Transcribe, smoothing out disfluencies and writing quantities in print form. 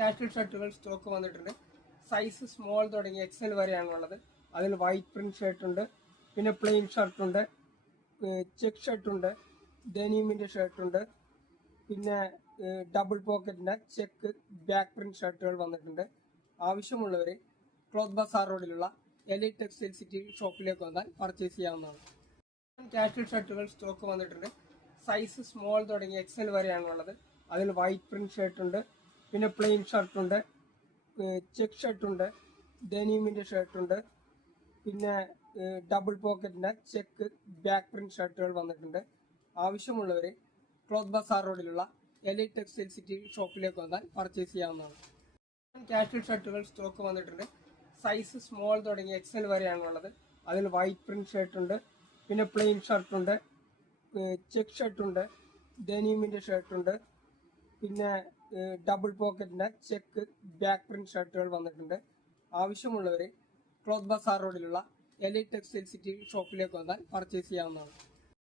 Casual ഷർട്ടുകൾ stock വന്നിട്ടുണ്ട്. Size small തുടങ്ങി Excel വരെയാണുള്ളത്. അതിൽ വൈറ്റ് പ്രിന്റ് ഷർട്ട് ഉണ്ട്, പിന്നെ പ്ലെയിൻ ഷർട്ട് ഉണ്ട്, ചെക്ക് ഷർട്ട് ഉണ്ട്, ഡെനിമിന്റെ ഷർട്ട് ഉണ്ട്, പിന്നെ ഡബിൾ പോക്കറ്റിന്റെ ചെക്ക് ബാക്ക് പ്രിന്റ് ഷർട്ടുകൾ വന്നിട്ടുണ്ട്. ആവശ്യമുള്ളവർ ക്ലോത്ത് ബസാർ റോഡിലുള്ള എലൈറ്റ് ടെക്സ്റ്റൈൽ സിറ്റി ഷോപ്പിലേക്ക് വന്നാൽ പർച്ചേസ് ചെയ്യാവുന്നതാണ്. കാഷ്വൽ ഷർട്ടുകൾ സ്റ്റോക്ക് വന്നിട്ടുണ്ട്. സൈസ് സ്മോൾ തുടങ്ങി എക്സൽ വരെയാണുള്ളത്. അതിൽ വൈറ്റ് പ്രിന്റ് ഷർട്ട് ഉണ്ട്, പിന്നെ പ്ലെയിൻ ഷർട്ട് ഉണ്ട്, ചെക്ക് ഷർട്ട് ഉണ്ട്, ഡെനിമിന്റെ ഷർട്ട് ഉണ്ട്, പിന്നെ ഡബിൾ പോക്കറ്റിന്റെ ചെക്ക് ബാക്ക് പ്രിന്റ് ഷർട്ടുകൾ വന്നിട്ടുണ്ട്. ആവശ്യമുള്ളവർ ക്ലോത്ത് ബസാർ റോഡിലുള്ള എലൈറ്റ് ടെക്സ്റ്റൈൽ സിറ്റി ഷോപ്പിലേക്ക് വന്നാൽ പർച്ചേസ് ചെയ്യാവുന്നതാണ്. കാഷ്വൽ ഷർട്ടുകൾ സ്റ്റോക്ക് വന്നിട്ടുണ്ട്. സൈസ് സ്മോൾ തുടങ്ങി എക്സൽ വരെയാണുള്ളത്. അതിൽ വൈറ്റ് പ്രിന്റ് ഷർട്ട് ഉണ്ട്, പിന്നെ പ്ലെയിൻ ഷർട്ട് ഉണ്ട്, ചെക്ക് ഷർട്ട് ഉണ്ട്, ഡെനിമിന്റെ ഷർട്ട് ഉണ്ട്, പിന്നെ ഡബിൾ പോക്കറ്റിന്റെ ചെക്ക് ബാക്ക് പ്രിന്റ് ഷർട്ടുകൾ വന്നിട്ടുണ്ട്. ആവശ്യമുള്ളവർ ക്ലോത്ത് ബസാർ റോഡിലുള്ള എലൈറ്റ് ടെക്സ്റ്റൈൽ സിറ്റി ഷോപ്പിലേക്ക് വന്നാൽ പർച്ചേസ് ചെയ്യാവുന്നതാണ്.